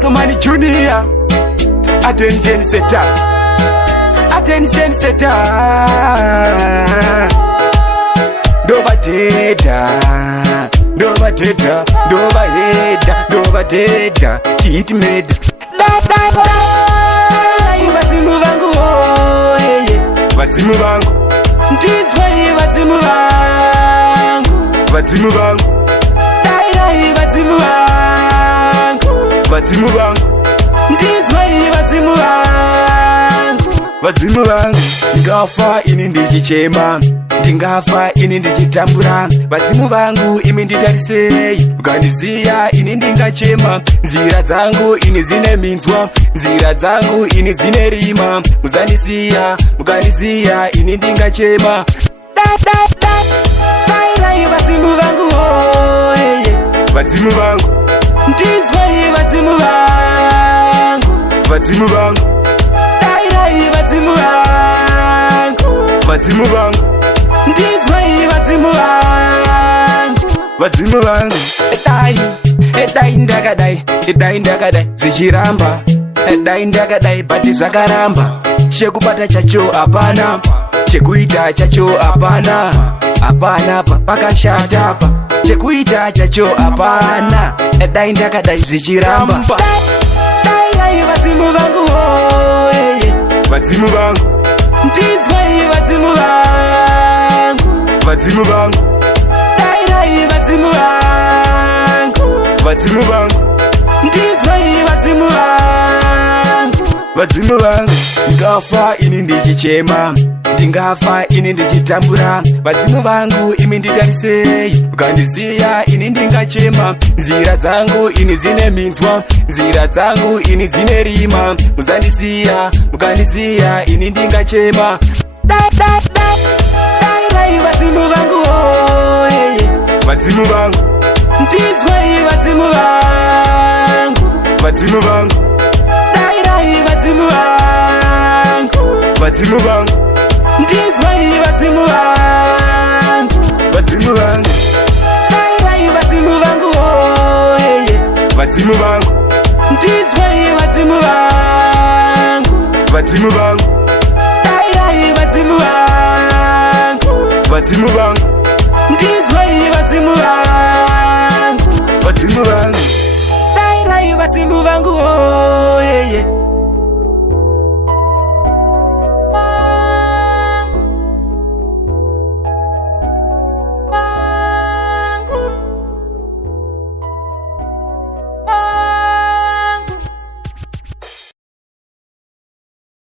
Jadzoman Junior. Attention setter. Attention setter. Dova data. Dova data. Dova heda. Dova data. Cheat made. Vadzimu vangu. Vadzimu vangu. Ndinzwai vadzimu vangu. Vadzimu vangu. Dai vadzimu vangu. Vadzimu vangu. Ndinzwai vadzimu vangu. Vadzimu vangu. Ndingafa ini ndichichema. Ndingafa ini ndichitambura. Vadzimu vangu imi nditarisei. Mukandiziya ini ndingachema. Nzira dzangu ini dzine minzwa. Nzira dzangu ini dzine rima. Muzandisiya, mukandiziya ini ndingachema. Vadzimu vangu. Vadzimu vangu. Ndinzwai vadzimu vangu. Vadzimu vangu. Vadzimu vangu. Vadzimu vangu. Ndinzwai vadzimu vangu. Vadzimu vangu. Edai ndakadai. Edai ndakadai. Zichiramba. Edai ndakadai bati zvakaramba. Chekubata chacho hapana. Chekuita chacho hapana. Hapana pakashata pa. Chekuita chacho hapana. Edai ndakadai zichiramba. Vadzimu vangu. Vadzimu vangu. Ndinzwai vadzimu vangu. Vadzimu vangu. Vadzimu vangu. Vadzimu vangu. Ndinzwai vadzimu vangu. Vadzimu vangu. Ndingafa ini ndichichema. Ndingafa ini ndichitambura. Vadzimu vangu imi nditarisei. Mukandisiya ini ndingachema. Nzira dzangu ini dzine minzwa. Nzira dzangu ini dzine rima. Muzandisiya, mukandisiya ini ndingachema. Vadzimu vangu. Vadzimu vangu. Ndinzwai vadzimu vangu. Vadzimu vangu. Vadzimu vangu. Vadzimu vangu. Ndinzwai vadzimu vangu. Vadzimu vangu. Vadzimu vangu. Vadzimu vangu. Ndinzwai vadzimu vangu. Vadzimu vangu. Vadzimu vangu. Vadzimu vangu. Ndinzwai vadzimu vangu. Vadzimu vangu. Vadzimu vangu.